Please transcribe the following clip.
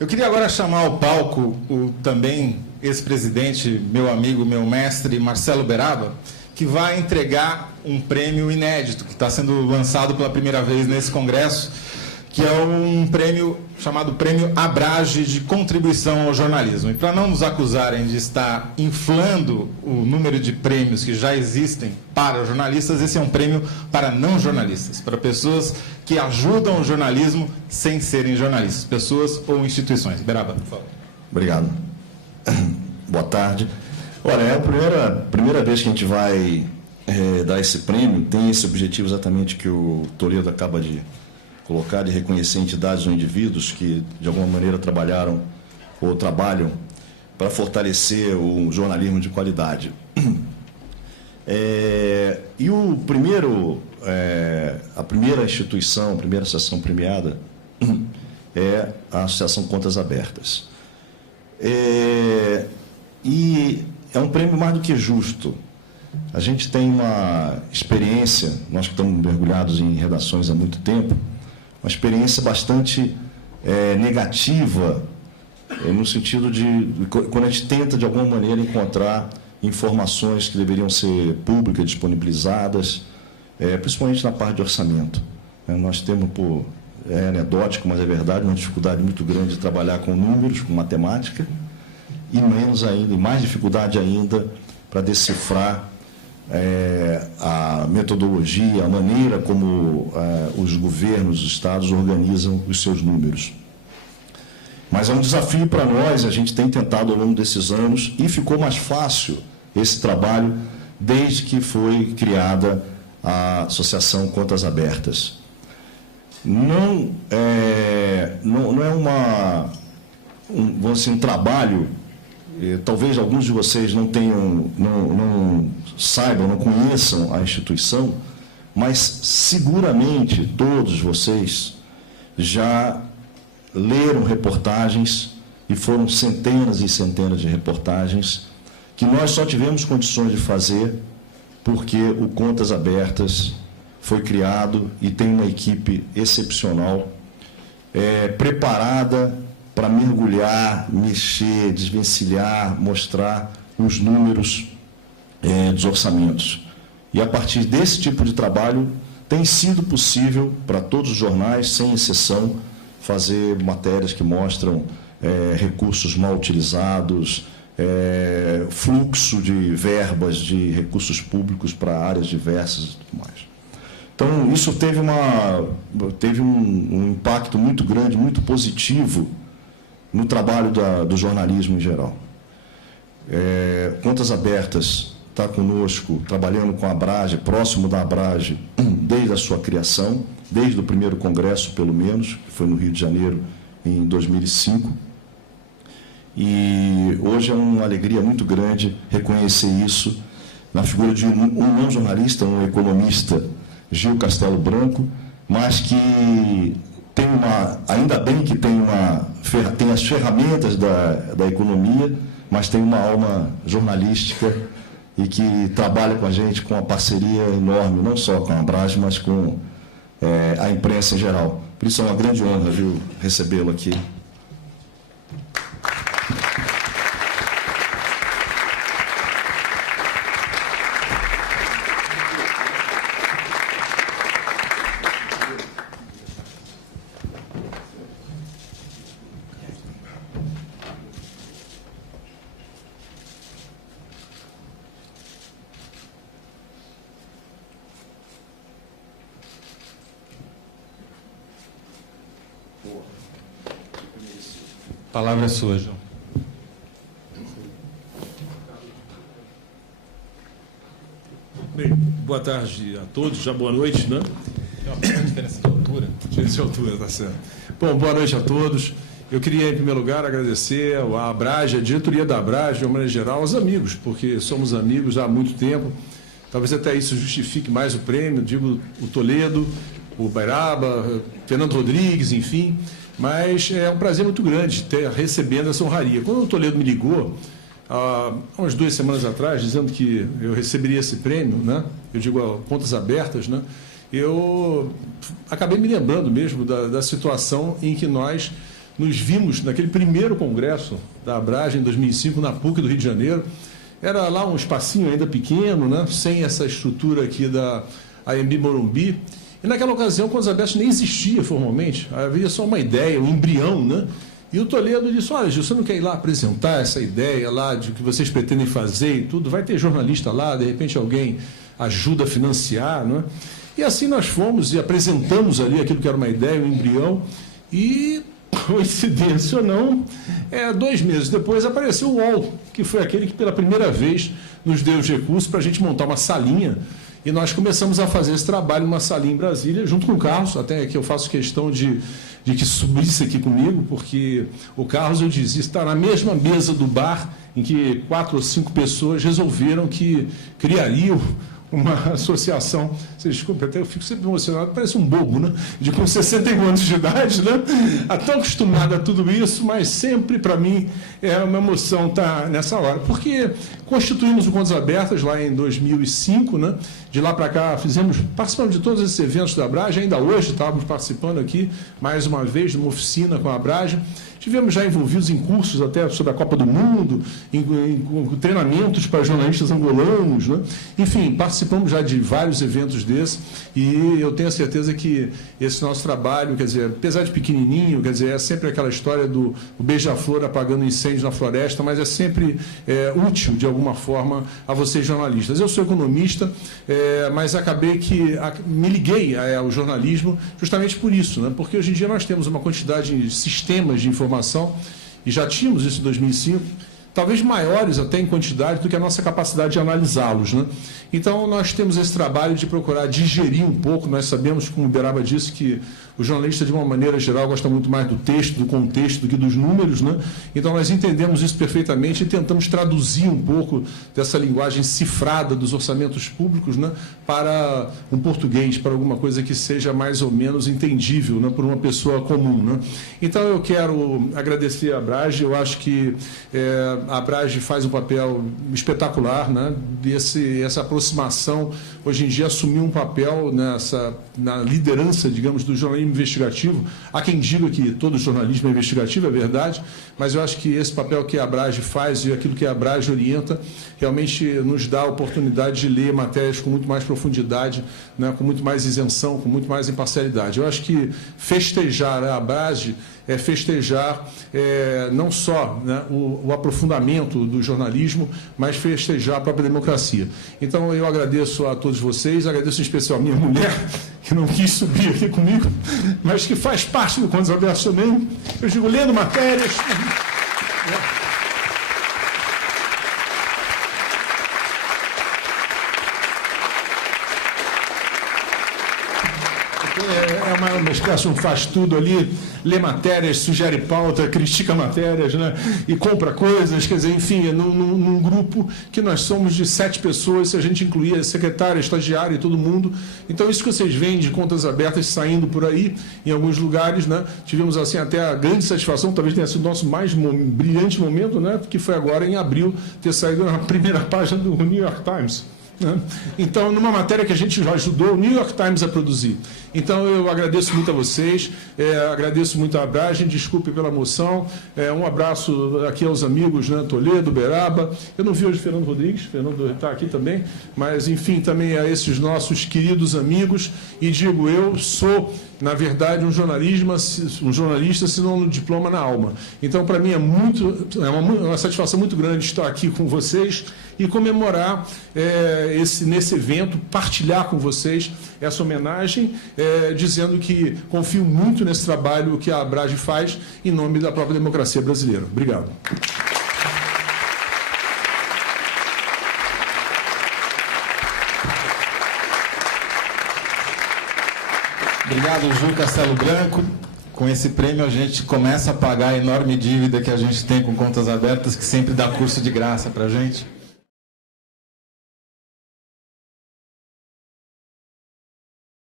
Eu queria agora chamar ao palco o também ex-presidente, meu amigo, meu mestre, Marcelo Beraba, que vai entregar um prêmio inédito, que está sendo lançado pela primeira vez nesse congresso, que é um prêmio chamado Prêmio Abrage de Contribuição ao Jornalismo. E para não nos acusarem de estar inflando o número de prêmios que já existem para jornalistas, esse é um prêmio para não jornalistas, para pessoas que ajudam o jornalismo sem serem jornalistas, pessoas ou instituições. Beraba, por favor. Obrigado. Boa tarde. Olha, é a primeira vez que a gente vai dar esse prêmio, tem esse objetivo exatamente que o Toledo acaba de colocar, de reconhecer entidades ou indivíduos que, de alguma maneira, trabalharam ou trabalham para fortalecer o jornalismo de qualidade. E a primeira instituição, a primeira associação premiada é a Associação Contas Abertas. E é um prêmio mais do que justo. A gente tem uma experiência, nós que estamos mergulhados em redações há muito tempo, uma experiência bastante negativa, no sentido de quando a gente tenta, de alguma maneira, encontrar informações que deveriam ser públicas, disponibilizadas, principalmente na parte de orçamento. Nós temos, é anedótico, mas é verdade, uma dificuldade muito grande de trabalhar com números, com matemática, e mais dificuldade ainda para decifrar a metodologia, a maneira como os governos, os estados organizam os seus números. Mas é um desafio para nós, a gente tem tentado ao longo desses anos, e ficou mais fácil esse trabalho desde que foi criada a Associação Contas Abertas. Não é vamos dizer, um trabalho, talvez alguns de vocês não saibam, não conheçam a instituição, mas seguramente todos vocês já leram reportagens, e foram centenas e centenas de reportagens, que nós só tivemos condições de fazer porque o Contas Abertas foi criado e tem uma equipe excepcional, preparada para mergulhar, mexer, desvencilhar, mostrar os números dos orçamentos. E, a partir desse tipo de trabalho, tem sido possível, para todos os jornais, sem exceção, fazer matérias que mostram recursos mal utilizados, fluxo de verbas de recursos públicos para áreas diversas e tudo mais. Então, isso teve um impacto muito grande, muito positivo no trabalho do jornalismo em geral. Contas Abertas está conosco, trabalhando com a Abrage, próximo da Abrage, desde a sua criação, desde o primeiro congresso, pelo menos, que foi no Rio de Janeiro, em 2005. E hoje é uma alegria muito grande reconhecer isso na figura de um não jornalista, um economista, Gil Castelo Branco, mas que ainda bem que tem as ferramentas da economia, mas tem uma alma jornalística e que trabalha com a gente com uma parceria enorme, não só com a Abrage, mas com a imprensa em geral. Por isso é uma grande honra, viu, recebê-lo aqui. A palavra é sua, João. Bem, boa tarde a todos, já boa noite, né? Tem uma diferença de altura. Diferença de altura, tá certo. Bom, boa noite a todos. Eu queria, em primeiro lugar, agradecer à Abrage, à diretoria da Abrage, de uma maneira geral, aos amigos, porque somos amigos há muito tempo. Talvez até isso justifique mais o prêmio, digo o Toledo, o Beraba, Fernando Rodrigues, enfim. Mas é um prazer muito grande ter recebendo essa honraria. Quando o Toledo me ligou, há umas 2 semanas atrás, dizendo que eu receberia esse prêmio, né? Eu digo, Contas Abertas, né? Eu acabei me lembrando mesmo da situação em que nós nos vimos naquele primeiro congresso da Abrage, em 2005, na PUC do Rio de Janeiro. Era lá um espacinho ainda pequeno, né? Sem essa estrutura aqui da AMB Morumbi. E naquela ocasião, Contas Abertas nem existia formalmente, havia só uma ideia, um embrião, né? E o Toledo disse, olha, Gil, você não quer ir lá apresentar essa ideia lá de que vocês pretendem fazer e tudo? Vai ter jornalista lá, de repente alguém ajuda a financiar, né? E assim nós fomos e apresentamos ali aquilo que era uma ideia, um embrião, e, coincidência ou não, 2 meses depois apareceu o UOL, que foi aquele que pela primeira vez nos deu os recursos para a gente montar uma salinha. E nós começamos a fazer esse trabalho numa salinha em Brasília, junto com o Carlos, até que eu faço questão de que subisse aqui comigo, porque o Carlos, eu dizia, está na mesma mesa do bar em que 4 ou 5 pessoas resolveram que criariam uma associação. Vocês desculpem, até eu fico sempre emocionado, parece um bobo, né? De com 61 anos de idade, né? Tão acostumado a tudo isso, mas sempre, para mim, é uma emoção estar nessa hora. Porque constituímos o Contas Abertas lá em 2005, né? De lá para cá, participamos de todos esses eventos da Abrage, ainda hoje estávamos participando aqui, mais uma vez, de uma oficina com a Abrage. Tivemos já envolvidos em cursos até sobre a Copa do Mundo, em treinamentos para jornalistas angolanos, né? Enfim, participamos já de vários eventos desses e eu tenho a certeza que esse nosso trabalho, quer dizer, apesar de pequenininho, quer dizer, é sempre aquela história do beija-flor apagando incêndio na floresta, mas é sempre útil, de alguma forma, a vocês jornalistas. Eu sou economista, mas acabei que me liguei ao jornalismo justamente por isso, né? Porque hoje em dia nós temos uma quantidade de sistemas de informação, e já tínhamos isso em 2005, talvez maiores até em quantidade do que a nossa capacidade de analisá-los, né? Então, nós temos esse trabalho de procurar digerir um pouco. Nós sabemos, como o Beraba disse, que o jornalista, de uma maneira geral, gosta muito mais do texto, do contexto, do que dos números, né? Então, nós entendemos isso perfeitamente e tentamos traduzir um pouco dessa linguagem cifrada dos orçamentos públicos, né, para um português, para alguma coisa que seja mais ou menos entendível, né, por uma pessoa comum, né? Então, eu quero agradecer a Abrage. Eu acho que a Abrage faz um papel espetacular, né? Essa aproximação, hoje em dia, assumiu um papel na liderança, digamos, do jornalismo investigativo. Há quem diga que todo jornalismo é investigativo, é verdade, mas eu acho que esse papel que a Abrage faz e aquilo que a Abrage orienta realmente nos dá a oportunidade de ler matérias com muito mais profundidade, né, com muito mais isenção, com muito mais imparcialidade. Eu acho que festejar a Abrage é festejar não só, né, o aprofundamento do jornalismo, mas festejar a própria democracia. Então, eu agradeço a todos vocês, agradeço em especial a minha mulher, que não quis subir aqui comigo, mas que faz parte do Contas Abertas também. Eu digo, lendo matérias. É uma espécie de faz tudo ali, lê matérias, sugere pauta, critica matérias, né, e compra coisas, quer dizer, enfim, num grupo que nós somos de 7 pessoas, se a gente incluir a secretária, estagiária e todo mundo. Então, isso que vocês veem de Contas Abertas saindo por aí, em alguns lugares, né, tivemos assim até a grande satisfação, talvez tenha sido o nosso mais brilhante momento, né, que foi agora em abril, ter saído na primeira página do New York Times. Então, numa matéria que a gente já ajudou o New York Times a produzir. Então, eu agradeço muito a vocês, agradeço muito a Abrage, desculpe pela emoção, um abraço aqui aos amigos, né, Toledo, Beraba. Eu não vi hoje o Fernando Rodrigues, Fernando está aqui também, mas, enfim, também a esses nossos queridos amigos. E digo, eu sou, na verdade, um jornalista, se não no diploma, na alma. Então, para mim, é uma satisfação muito grande estar aqui com vocês e comemorar nesse evento, partilhar com vocês essa homenagem, dizendo que confio muito nesse trabalho que a Abrage faz em nome da própria democracia brasileira. Obrigado. Obrigado, Ju Castelo Branco. Com esse prêmio, a gente começa a pagar a enorme dívida que a gente tem com Contas Abertas, que sempre dá curso de graça para a gente.